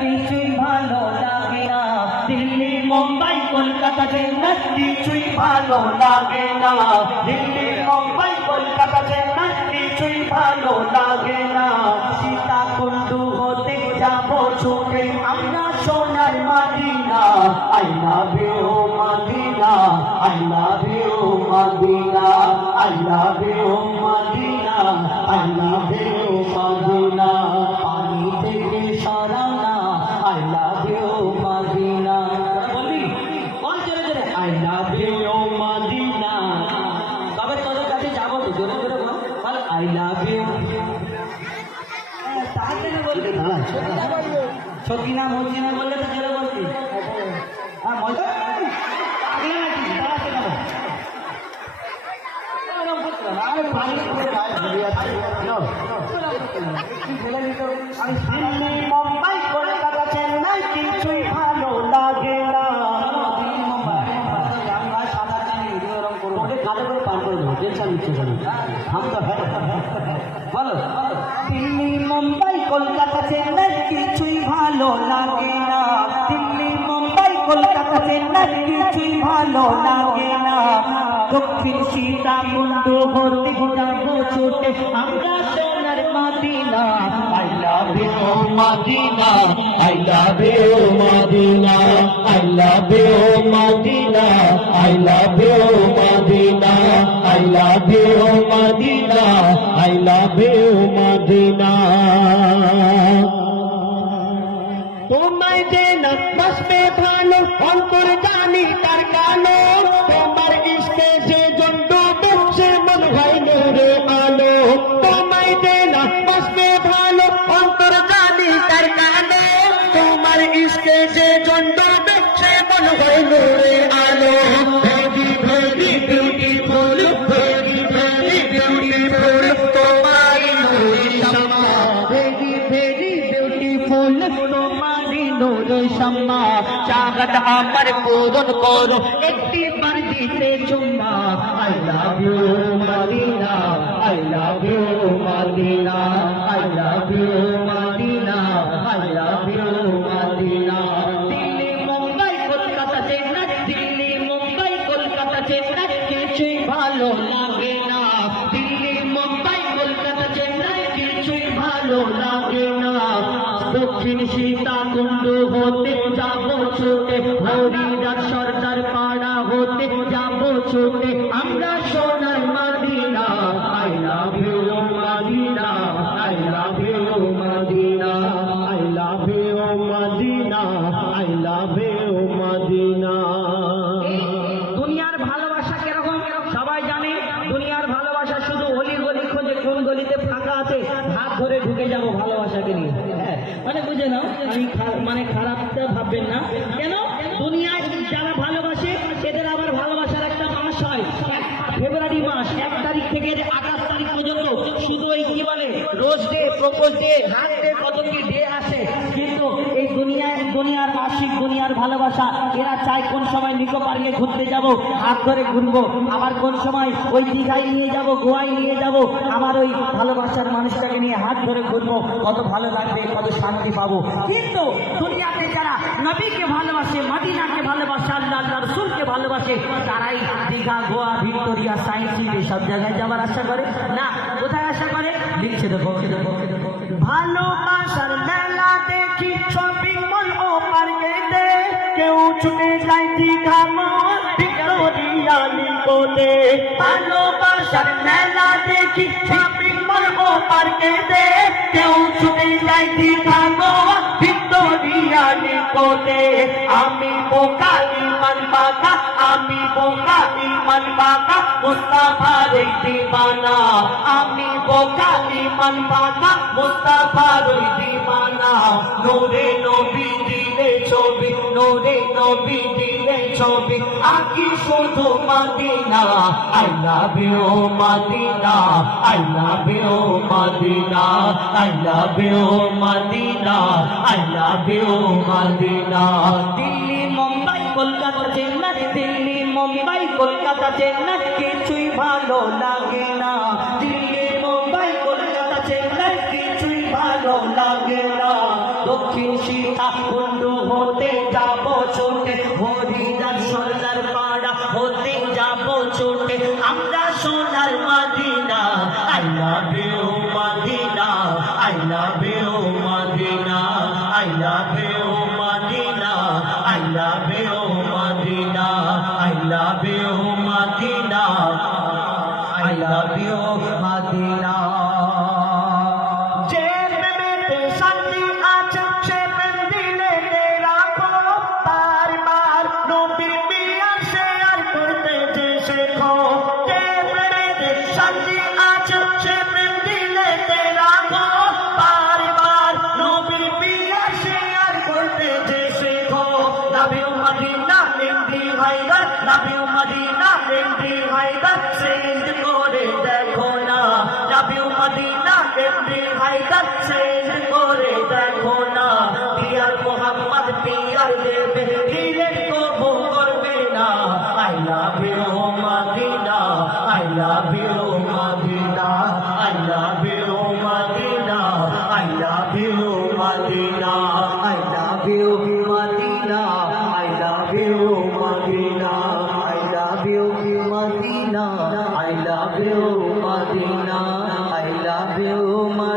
কিছুই ভালো লাগে না, দিল্লি মুম্বাই কলকাতা চেন্নাই কিছুই ভালো লাগে না, দিল্লি মুম্বাই কলকাতা চেন্নাই কিছুই ভালো লাগে না। সীতাকুণ্ডু হতে যাব ছুটে আমরা সোনার Medina, I love you Medina, I love you Medina, I love you Medina, I love you Medina. পানি থেকে সরানা, আই লাভ ইউ মদিনা। বলবি বল জোরে জোরে, আই লাভ ইউ মদিনা। তবে তোদের কাছে যাবো তো, জোরে জোরে বল, বল আই লাভ ইউ। তাড়াতাড়ি বলবি, সকিনা মদিনা বললে তো জোরে বলবি। হ্যাঁ মজা দিল্লি মুম্বাই কলকাতা চেন্নাই কিছুই ভালো লাগে না। দিল্লি মুম্বাই কলকাতা চেন্নাই কিছুই ভালো লাগে না, দিল্লি মুম্বাই কলকাতা চেন্নাই কিছুই ভালো লাগে না। দক্ষিণ সীতাকুণ্ডু হতে যাবো ছুটে আমরা সোনার Medina, I love you Medina, I love you Medina, I love you Medina, I love you Medina, I love you Medina, I love you Medina. তোমায় যে না বসবে ভালো অন্তর জানি তার কালো, তোমার ইশকে যে জন্ডু বেশে মন হয় নূরে আলো। তোমায় যে না বসবে ভালো অন্তর জানি তার কালো, তোমার ইশকে যে জন্ডু বেশে মন হয় নূরে আলো। Very very beautiful, very very beautiful তোমার নূরে শামা, ভেরি ভেরি বিউটিফুল তোমার নূরে শামা। চাহত আমার পূরণ করো একটি বার দিতে চুম্মা, I love you Medina, I love you Medina, I love you Medina, I love you Medina. Delhi Mumbai Kolkata Chennai, Delhi Mumbai Kolkata Chennai কিছুই ভালো লাগে না, দিল্লি মুম্বাই কলকাতা চেন্নাই কিছুই ভালো লাগে না। দক্ষিণ সীতাকুণ্ডু হতে যাব ছুটে হরিরাজ সর্দার পাড়া হতে যাব ছুটে আমরা সোনার Medina, I love you Medina, I love you Medina, I love you Medina, I love you Medina. দুনিয়ার ভালোবাসা কিরকম সবাই জানে, দুনিয়ার ভালোবাসা শুধু অলি গলি খোঁজে কোন গলিতে ফাঁকা আছে হাত ধরে ঢুকে যাব ভালোবাসাকে নিয়ে। হ্যাঁ মানে বুঝে নাও, আমি মানে খারাপটা ভাববেন না। কেন দুনিয়ায় যারা ভালোবাসে এদের আবার ভালোবাসার একটা মাস হয়, ফেব্রুয়ারি মাস 1 তারিখ থেকে 28 তারিখ পর্যন্ত শুধু এই কি বলে রোজ ডে, প্রপোজ ডে, হাত ডে, কত কি ডে আসে। কিন্তু এই দুনিয়ার আশিক, দুনিয়ার ভালোবাসা এরা চায় কোন সময় নিকো পার্কে ঘুরতে যাব, হাত ধরে ঘুরবো, আবার কোন সময় ওই দীঘায় নিয়ে যাব, গোয়ায় নিয়ে যাব, আমার ওই ভালোবাসার মানুষটাকে নিয়ে হাত ধরে ঘুরবো, কত ভালো লাগবে, কত শান্তি পাবো। কিন্তু দুনিয়াতে যারা নবীকে ভালোবাসে, মদিনাকে ভালোবাসে, আল্লাহ রাসূলকে ভালোবাসে, তারাই Digha, Goa, Victoria, science city সব জায়গায় যাবার আশা করে না। কোথায় আশা করে? লিখছে দেখো, ভালোবাসার মেলা দেখি শপিং মল ও পার্কেতে, কেউ ছুটে যায় দীঘা, ভিক্টোরিয়া নিকোতে। ভালোবাসার মেলা দেখি শপিং মল ও পার্কেতে, কেউ ছুটে যায় দীঘা, ভিক্টোরিয়া নিকোতে। আমি বোকা ইমান বাঁকা, আমি বোকা ইমান বাঁকা, মুস্তাফার দিওয়ানা। আমি বোকা ইমান বাঁকা, মুস্তাফার দিওয়ানা। নূরে নবী দিলে ছবি, নূরে নবী দিলে ছবি, আঁকি শুধু Medina, I love you Medina, I love you Medina, I love you Medina, I love you Medina. Delhi Mumbai Kolkata Chennai, Delhi Mumbai Kolkata Chennai কিছুই ভালো লাগে না, দিল্লি মুম্বাই কলকাতা চেন্নাই কিছুই ভালো লাগে না। দক্ষিণ শিখা কুণ্ডু হতে যাব ছুটে হরিদার সোনার পাড়া হতে যাব ছুটে আমরা সোনার Medina I love you Medina I love you Medina I love you Medina I love you Medina I love you Medina I love you Medina যে প্রেমেতে শান্তি আছে সে প্রেম দিলেতে রাখো বারবার নবীর পিয়ার শেয়ার করতে যে শেখো যে প্রেমেতে শান্তি আছে সে প্রেম দিলেতে রাখো বারবার নবীর পিয়ার শেয়ার করতে যে শেখো Love you Medina MD Haidar Love you Medina MD Haidar send করে দেখো না Love you Medina MD Haidar send করে দেখো না পিয়ার মোহাম্মদ পিয়ার দেবে দিলে কবু করবে না I love you Medina I love you Medina I love you Medina I love you Medina I love you Medina I love you Medina I love you Medina I love you Medina I love you Medina